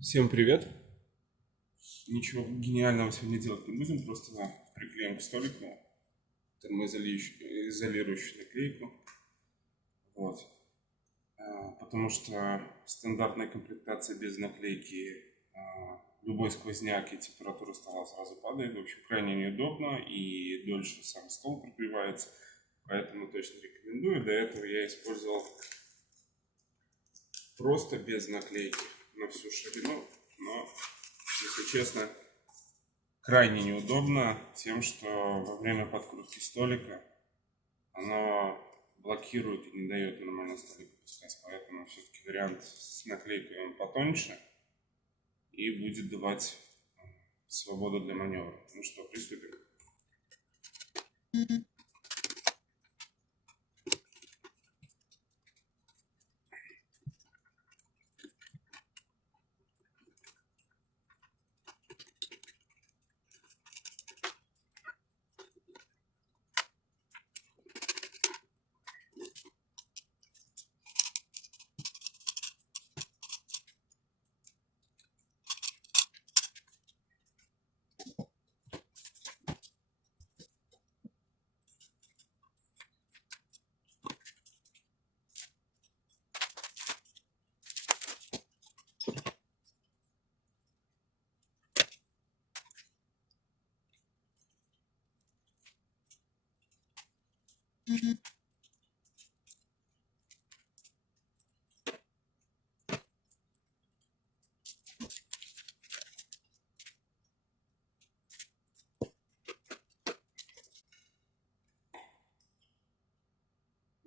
Всем привет! Ничего гениального сегодня делать не будем, просто приклеим к столику термоизолирующую наклейку. Вот. Потому что в стандартной комплектации без наклейки любой сквозняк и температура стола сразу падает. В общем, крайне неудобно и дольше сам стол прогревается. Поэтому точно рекомендую. До этого я использовал просто без наклейки на всю ширину, но, если честно, крайне неудобно тем, что во время подкрутки столика оно блокирует и не дает нормально столик пускать. Поэтому все-таки вариант с наклейкой он потоньше и будет давать свободу для маневра. Ну что, приступим.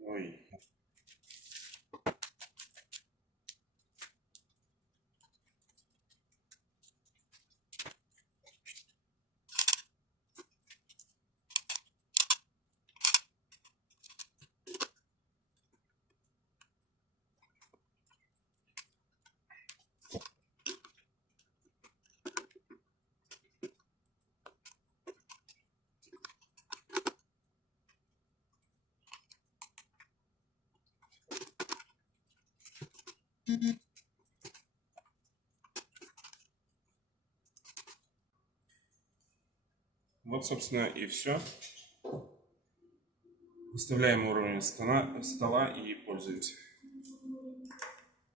Ой. Вот, собственно, и все. Выставляем уровень стола и пользуемся.